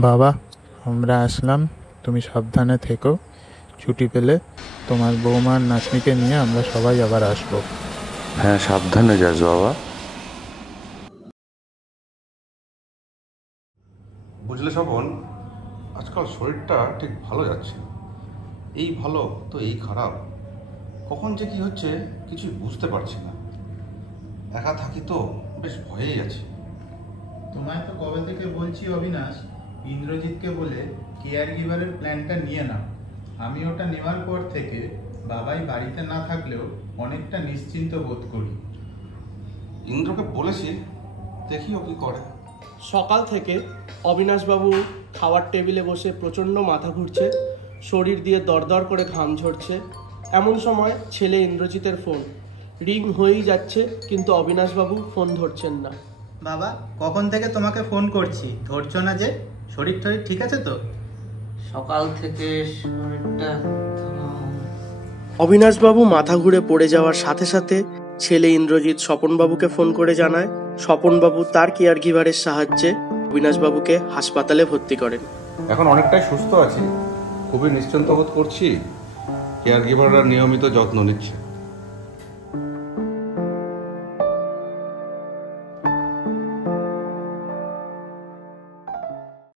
বাবা, আমরা আসলাম, তুমি সাবধানে থেকো। ছুটি পেলে তোমার বৌমার নাতনিকে নিয়ে আমরা সবাই আবার আসবো। হ্যাঁ, সাবধানে যাস বাবা। বুঝলে স্বপন, আজকাল শরীরটা ঠিক ভালো যাচ্ছে না। এই ভালো তো এই খারাপ, কখন যে কি হচ্ছে কিছুই বুঝতে পারছি না। একা থাকি তো বেশ ভয়েই আছি। তোমায় তো কবে থেকে বলছি অবিনাশ, ইন্দ্রজিৎকে বলে কেয়ার গিভারের প্ল্যানটা নিয়ে নাও। আমি ওটা নেওয়ার পর থেকে বাবাই বাড়িতে না থাকলেও অনেকটা নিশ্চিন্ত বোধ করি। ইন্দ্রকে বলেছি, দেখি ও কি করে। সকাল থেকে অবিনাশবাবু খাওয়ার টেবিলে বসে প্রচণ্ড মাথা ঘুরছে, শরীর দিয়ে দরদর করে ঘাম ঝরছে। এমন সময় ছেলে ইন্দ্রজিতের ফোন রিং হয়েই যাচ্ছে, কিন্তু অবিনাশবাবু ফোন ধরছেন না। বাবা, কখন থেকে তোমাকে ফোন করছি, ধরছো না যে? শরীর টরীর ঠিক আছে তো? সকাল থেকে শরীরটা অবিনাশবাবু মাথা ঘুরে পড়ে যাওয়ার সাথে সাথে ছেলে ইন্দ্রজিৎ স্বপনবাবুকে ফোন করে জানায় স্বপনবাবু তার কেয়ার গিভারের সাহায্যে অবিনাশবাবুকে হাসপাতালে ভর্তি করেন। এখন অনেকটাই সুস্থ আছি, খুবই নিশ্চিন্ত বোধ করছি। কেয়ার গিভাররা নিয়মিত যত্ন নিচ্ছে।